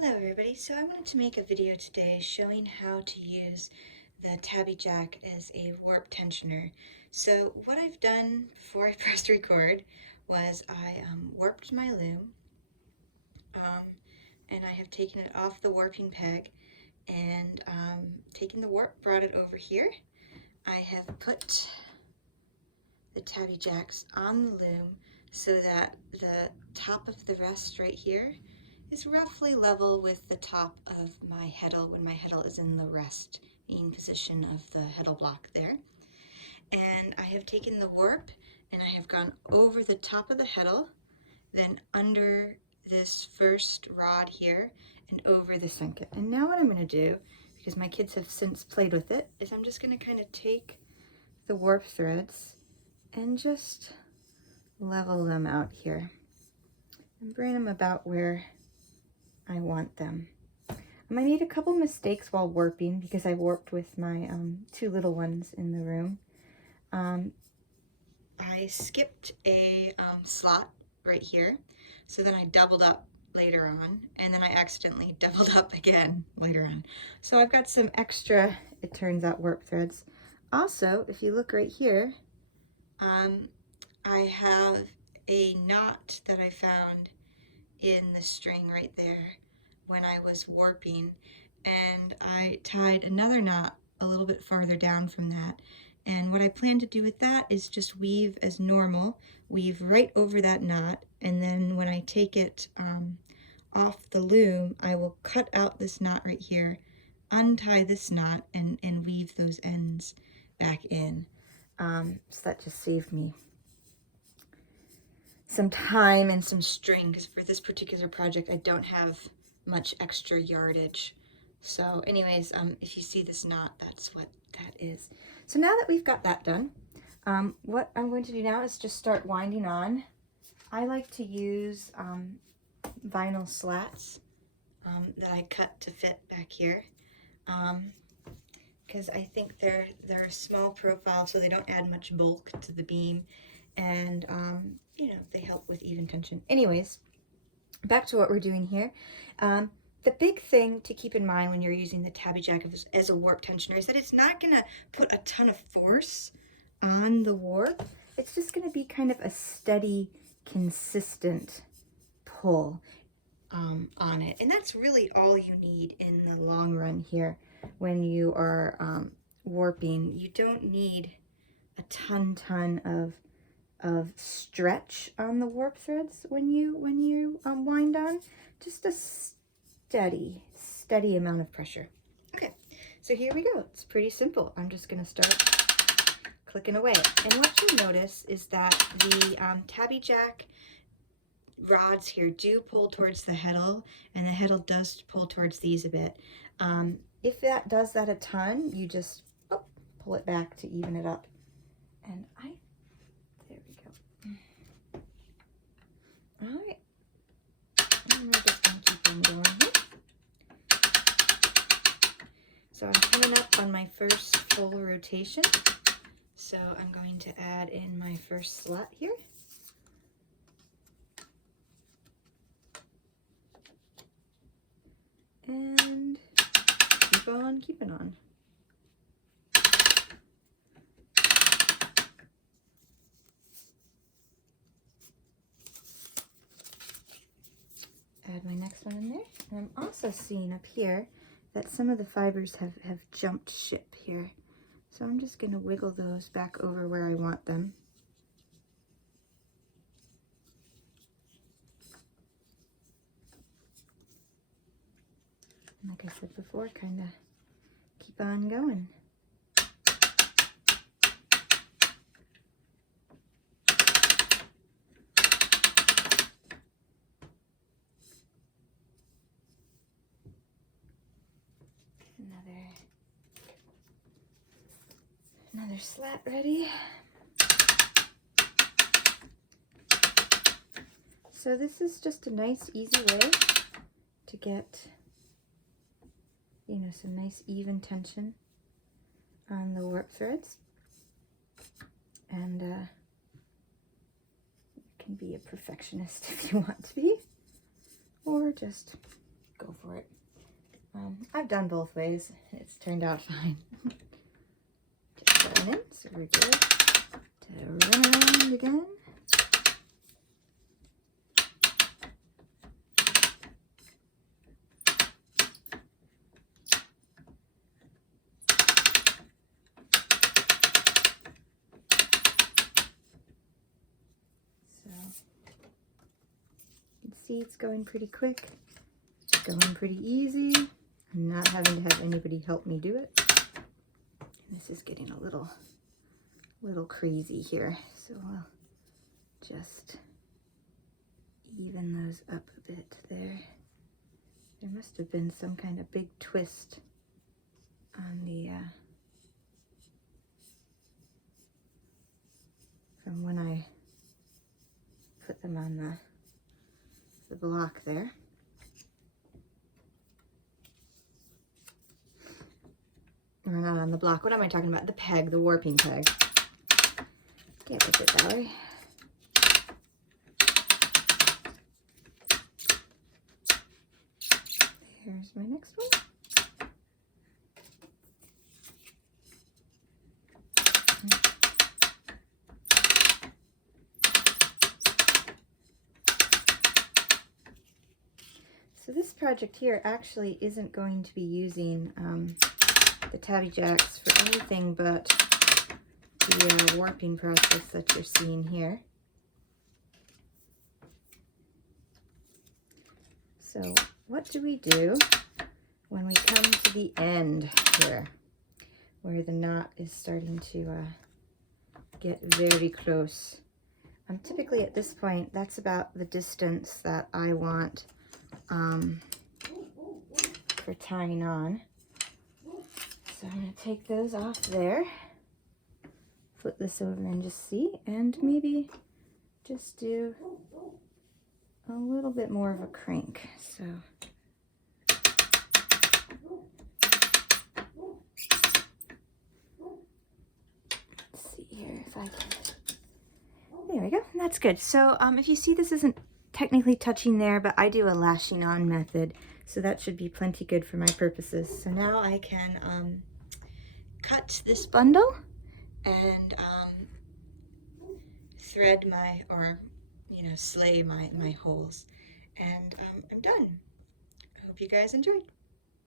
Hello everybody, so I wanted to make a video today showing how to use the Tabby Jack as a warp tensioner. So what I've done before I pressed record was I warped my loom um, and I have taken it off the warping peg and taken the warp, brought it over here. I have put the Tabby Jacks on the loom so that the top of the rest right here is roughly level with the top of my heddle when my heddle is in the resting position of the heddle block there. And I have taken the warp and I have gone over the top of the heddle, then under this first rod here and over the second. And now what I'm going to do, because my kids have since played with it, is I'm just going to kind of take the warp threads and just level them out here and bring them about where I want them. I made a couple mistakes while warping because I warped with my two little ones in the room. I skipped a slot right here, so then I doubled up later on, and then I accidentally doubled up again later on. So I've got some extra, it turns out, warp threads. Also, if you look right here, I have a knot that I found in the string right there when I was warping, and I tied another knot a little bit farther down from that. And what I plan to do with that is just weave as normal, weave right over that knot, and then when I take it off the loom, I will cut out this knot right here, untie this knot, and weave those ends back in. So that just saved me some time and some string, because for this particular project I don't have much extra yardage. So anyways, if you see this knot, that's what that is. So now that we've got that done, what I'm going to do now is just start winding on. I like to use vinyl slats that I cut to fit back here, because I think they're a small profile, so they don't add much bulk to the beam, and you know, they help with even tension. Anyways, back to what we're doing here. The big thing to keep in mind when you're using the Tabby Jack as a warp tensioner is that it's not going to put a ton of force on the warp. It's just going to be kind of a steady, consistent pull on it. And that's really all you need in the long run here when you are warping. You don't need a ton of stretch on the warp threads when you wind on. Just a steady amount of pressure. Okay, so here we go. It's pretty simple. I'm just going to start clicking away. And what you'll notice is that the Tabby Jack rods here do pull towards the heddle, and the heddle does pull towards these a bit. If that does that a ton, you just pull it back to even it up. And there we go. All right. And we're just going to keep on going here. So I'm coming up on my first full rotation. So I'm going to add in my first slot here. And keep on keeping on. Add my next one in there. And I'm also seeing up here that some of the fibers have jumped ship here. So I'm just going to wiggle those back over where I want them. And like I said before, kind of keep on going. Another slat ready. So this is just a nice, easy way to get, you know, some nice even tension on the warp threads. And you can be a perfectionist if you want to be, or just go for it. I've done both ways. It's turned out fine. Just put it in, so we're good to run around again. So you can see it's going pretty quick. It's going pretty easy. I'm not having to have anybody help me do it. And this is getting a little crazy here, so I'll just even those up a bit there. There must have been some kind of big twist on the from when I put them on the block there. Or not on the block. What am I talking about? The peg, the warping peg. Can't put it that way. Here's my next one. So this project here actually isn't going to be using the Tabby Jacks for anything but the warping process that you're seeing here. So what do we do when we come to the end here, where the knot is starting to get very close? Typically at this point, that's about the distance that I want for tying on. So I'm going to take those off there, flip this over and just see, and maybe just do a little bit more of a crank. So let's see here if I can. There we go. That's good. So if you see, this isn't technically touching there, but I do a lashing on method, so that should be plenty good for my purposes. So now I can cut this bundle and thread my, or slay my holes, and I'm done. I hope you guys enjoyed.